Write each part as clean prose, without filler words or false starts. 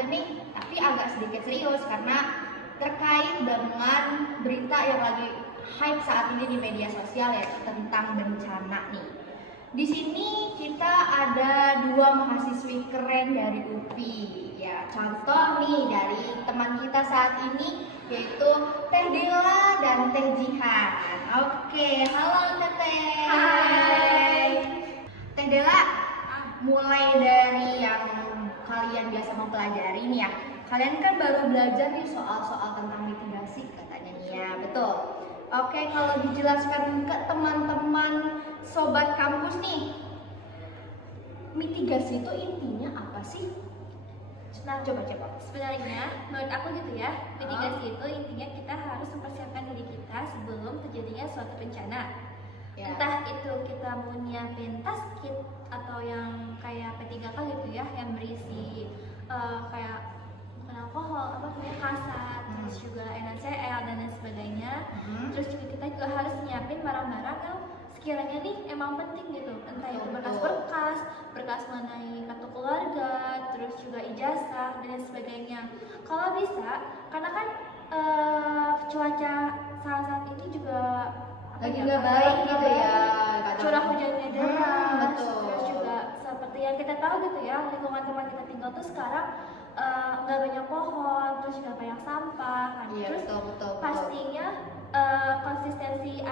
juga nih, tapi agak sedikit serius karena terkait dengan berita yang lagi hype saat ini di media sosial ya tentang bencana nih. Di sini kita ada dua mahasiswi keren dari UPI. Ya, contoh nih dari teman kita saat ini yaitu Teh Dela dan Teh Jihan. Oke, halo Teteh. Hai. Teh Dela, mulai dari yang kalian biasa mempelajari nih ya. Kalian kan baru belajar nih soal-soal tentang mitigasi katanya nih ya, betul. Oke, kalau dijelaskan ke teman-teman sobat kampus nih, mitigasi itu intinya apa sih? Nah, coba. Sebenarnya menurut aku gitu ya, mitigasi itu intinya kita harus mempersiapkan diri kita sebelum terjadinya suatu bencana. Ya. Entah itu kita mau nyiapin tas kit atau yang kayak P3K gitu ya, yang berisi kayak bukan alkohol, apa namanya, kasat, terus juga NaCl dan lain sebagainya. Terus juga kita juga harus nyiapin barang-barang yang sekiranya nih emang penting gitu, entah itu berkas mengenai kartu keluarga, terus juga ijazah dan lain sebagainya. Kalau bisa, karena kan cuaca saat ini juga Lagi nggak baik gitu ya, curah hujannya deras, betul. terus juga seperti yang kita tahu gitu ya, lingkungan tempat kita tinggal tuh sekarang nggak banyak pohon, terus juga banyak sampah kan. Iya, Terus betul. pastinya konsistensi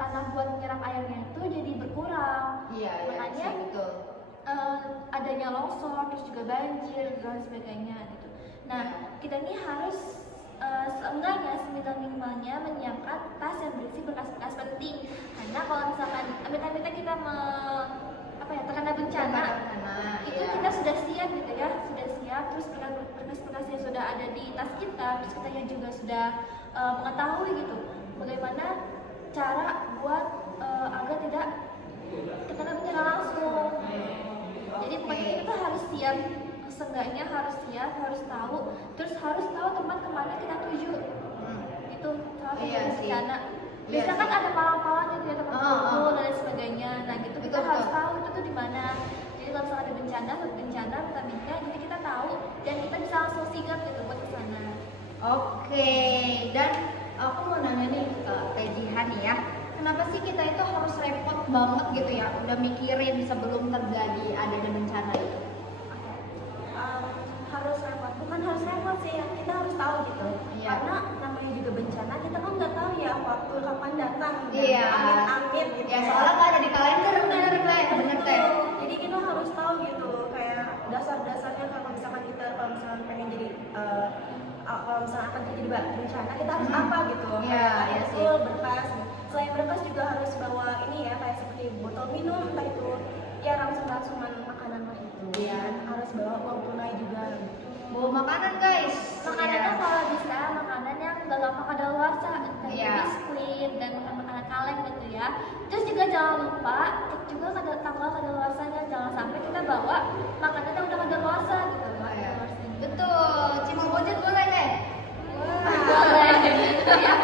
tanah buat menyerap airnya itu jadi berkurang. Iya, Makanya sih, betul. adanya longsor, terus juga banjir dan sebagainya gitu. Nah, kita ini harus seenggaknya seminimal-minimalnya menyiapkan tas yang berisi berkas-berkas penting. Karena kalau misalkan amit-amit kita terkena bencana, itu iya. kita sudah siap gitu ya, terus berkas-berkas yang sudah ada di tas kita, terus kita juga sudah mengetahui gitu bagaimana cara buat agar tidak terkena bencana langsung. Jadi pokoknya kita harus siap, seenggaknya harus tahu, terus harus tahu tempat kemana kita tuju. Itu saat terjadi bencana. Bisa kan ada palang-palang gitu ya, tempat kumpul dan lain sebagainya. Nah gitu kita harus tahu itu tuh di mana. Jadi kalau misalnya ada bencana, jadi kita tahu dan kita bisa langsung sigap gitu buat ke sana. Oke, dan aku mau nanya nih ke Teh Jihan nih ya, kenapa sih kita itu harus repot banget gitu ya, udah mikirin sebelum terjadi adanya bencana itu? Bukan harus repot sih, kita harus tahu gitu. Iya. Karena namanya juga bencana, kita kan nggak tahu ya waktu kapan datang. Iya. Amit-amit gitu. Ya soalnya nggak ada di kalender, bener Teh. Jadi kita harus tahu gitu, kayak dasar-dasarnya kalau misalkan pengen jadi kalau misalkan akan terjadi bencana, kita harus apa gitu. Iya, Kayak tadi iya betul berkas. Selain berkas juga harus bawa ini ya, kayak seperti botol minum, entah itu ya rangsuman makanan lah itu. Iya. Dan harus bawa uang tunai juga. Bawa makanan guys. Makanannya kalau bisa makanan yang gak gampang kadaluarsa, entah itu Iya. biskuit dan makanan kaleng gitu ya. Terus juga jangan lupa cek juga tanggal kadaluarsanya, jangan sampai kita bawa makanan yang udah kadaluarsa gitu. Iya. Betul, cimol bojet boleh Teh? Boleh. Ya,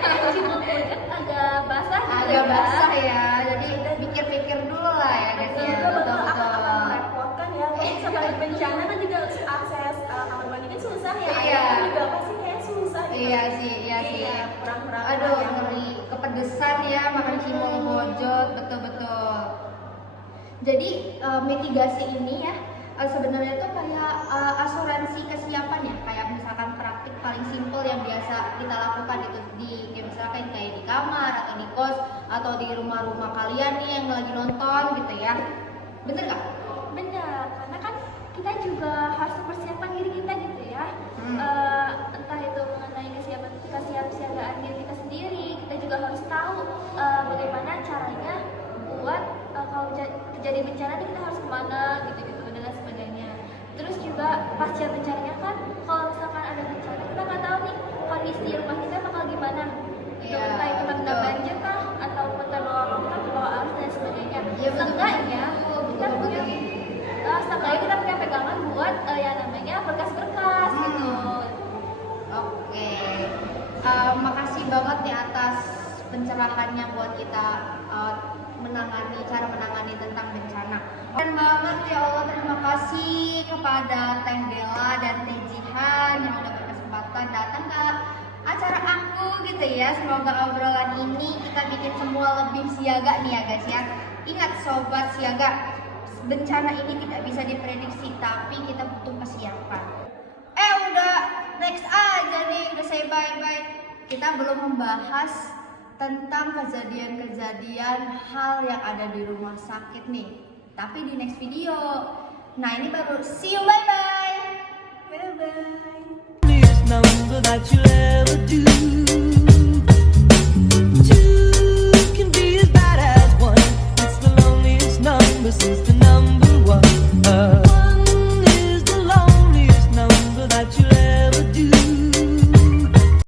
tapi cimol bojet agak basah gitu Agak basah ya, jadi pikir-pikir dulu lah ya guys ya. Betul, akan merepotkan ya. Kalau misalkan ada bencana kan juga akses kamar mandi kan susah ya. Iya. Air kan juga pasti kayak susah gitu. Iya sih. Kurang-kurang. Aduh, ngeri, kepedesan ya makan cimol bojot, betul. Jadi mitigasi ini ya sebenarnya tuh kayak asuransi kesiapan ya, kayak misalkan praktik paling simpel yang biasa kita lakukan itu ya misalkan kayak di kamar atau di kos atau di rumah-rumah kalian nih yang lagi nonton gitu ya, bener nggak? Benar, karena kan kita juga harus mempersiapkan diri kita gitu ya. Entah itu mengenai kesiapsiagaan diri kita sendiri, kita juga harus tahu bagaimana caranya buat kalau terjadi bencana nih kita harus kemana gitu dan lain sebagainya. Terus juga pasca bencananya kan, kalau misalkan ada bencana kita nggak tahu nih kondisi rumah kita bakal gimana. Gitu, Iya, entah itu terkena betul. banjir kah ataupun terbawa longsor, terbawa arus dan sebagainya. Iya, betul. Seenggaknya kita punya seenggaknya kita punya pegangan buat yang namanya berkas-berkas gitu. Oke, makasih banget ya atas pencerahannya buat kita cara menangani tentang bencana. Keren banget ya Allah, terima kasih kepada Teh Dela dan Teh Jihan yang udah berkesempatan datang ke acara aku gitu ya. Semoga obrolan ini kita bikin semua lebih siaga nih ya guys ya. Ingat sobat siaga, bencana ini tidak bisa diprediksi tapi kita butuh kesiapan. Udah next aja nih, udah say bye-bye. Kita belum membahas tentang kejadian-kejadian hal yang ada di rumah sakit nih. Tapi di next video. Nah ini baru see you, bye-bye. Bye-bye. Number that you'll ever do. Two can be as bad as one. It's the loneliest number since the